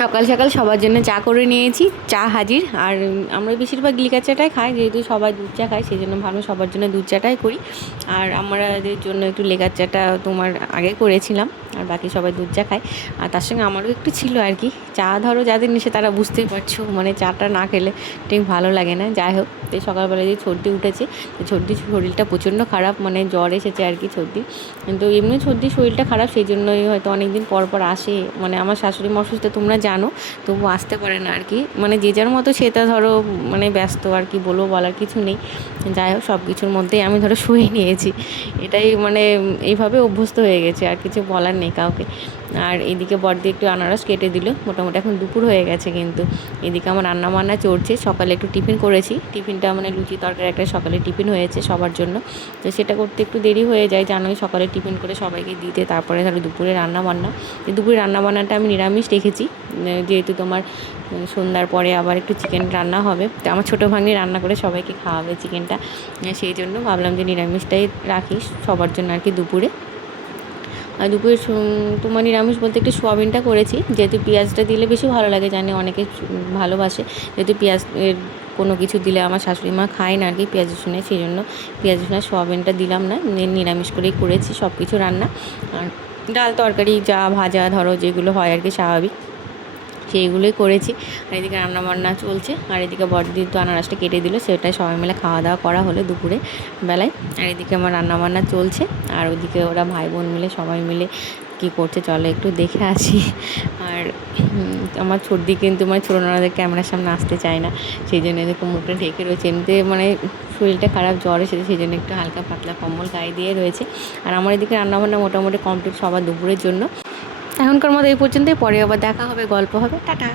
সকাল সকাল সবার জন্য চা করে নিয়েছি, চা হাজির। আর আমরা বেশিরভাগ লিকার চাটাই খাই, যেহেতু সবাই দুধ চা খায় সেই জন্য ভাবলাম সবার জন্য দুধ চাটাই করি। আর আমাদের জন্য একটু লেকার চাটা তোমার আগে করেছিলাম, আর বাকি সবাই দুধ চা খায়। আর তার সঙ্গে আমারও একটু ছিল আর কি চা, ধরো যাদের নেশে তারা বুঝতেই পারছো, মানে চাটা না খেলে ঠিক ভালো লাগে না। যাই হোক, এই সকালবেলায় যে সর্দি উঠেছে, সর্দির শরীরটা প্রচণ্ড খারাপ, মানে জ্বর এসেছে আর কি সর্দি। কিন্তু এমনি সর্দির শরীরটা খারাপ, সেই জন্যই হয়তো অনেক দিন পর পর আসে। মানে আমার শাশুড়ি মা অসুস্থ তোমরা জানো, তবু আসতে পারে না আর কি। মানে যে যার মতো সেটা ধরো মানে ব্যস্ত আর কি, বলবো, বলার কিছু নেই। যাই হোক, সব কিছুর মধ্যেই আমি ধরো শুয়ে নিয়েছি, এটাই মানে এইভাবে অভ্যস্ত হয়ে গেছে, আর কিছু বলার নেই কাউকে। আর এদিকে বড়দি একটু আনারস কেটে দিল, মোটামুটি এখন দুপুর হয়ে গেছে কিন্তু। এদিকে আমার রান্না বান্না চলছে। সকালে একটু টিফিন করেছি, টিফিনটা মানে লুচি তরকারি একটা সকালে টিফিন হয়েছে সবার জন্য, তো সেটা করতে একটু দেরি হয়ে যায়, জানোই সকালে টিফিন করে সবাইকে দিতে, তারপরে ধরো দুপুরে রান্না বান্না। দুপুরে রান্না বান্নাটা আমি নিরামিষ রেখেছি, যেহেতু তোমার সন্ধ্যার পরে আবার একটু চিকেন রান্না হবে, তো আমার ছোটো ভাগ্নি রান্না করে সবাইকে খাওয়াবে চিকেনটা, সেই জন্য ভাবলাম যে নিরামিষটাই রাখিস সবার জন্য আর কি দুপুরে। আর দুপুরে তোমার নিরামিষ বলতে একটু সোয়াবিনটা করেছি, যেহেতু পেঁয়াজটা দিলে বেশি ভালো লাগে, জানি অনেকে ভালোবাসে, যেহেতু পেঁয়াজ কোনো কিছু দিলে আমার শাশুড়ি মা খায় না আর কি পেঁয়াজ রসুনে, সেই জন্য পেঁয়াজ রসুনের সোয়াবিনটা দিলাম না, নিরামিষ করেই করেছি সব কিছু রান্না। আর ডাল তরকারি যা ভাজা ধরো যেগুলো হয় আর কি স্বাভাবিক, সেইগুলোই করেছি। আর এদিকে রান্নাবান্না চলছে, আর এদিকে বড়দি তো আনারসটা কেটে দিল, সেটাই সবাই মিলে খাওয়া দাওয়া করা হলো দুপুরে বেলায়। আর এদিকে আমার রান্নাবান্না চলছে, আর ওইদিকে ওরা ভাই বোন মিলে সবাই মিলে কী করছে চলো একটু দেখে আসি। আর আমার সর্দি কিন্তু মানে ছোটো ননদের ক্যামেরার সামনে আসতে চায় না, সেই জন্য এদিকে মুখটা ঢেকে রয়েছে, এমনিতে মানে শরীরটা খারাপ, জ্বর এসেছে, সেই জন্য একটু হালকা পাতলা কম্বল গায়ে দিয়ে রয়েছে। আর আমার এদিকে রান্নাবান্না মোটামুটি কমপ্লিট সবার দুপুরের জন্য। এখনকার মতো এই পর্যন্তই, পরে আবার দেখা হবে, গল্প হবে, টাটা।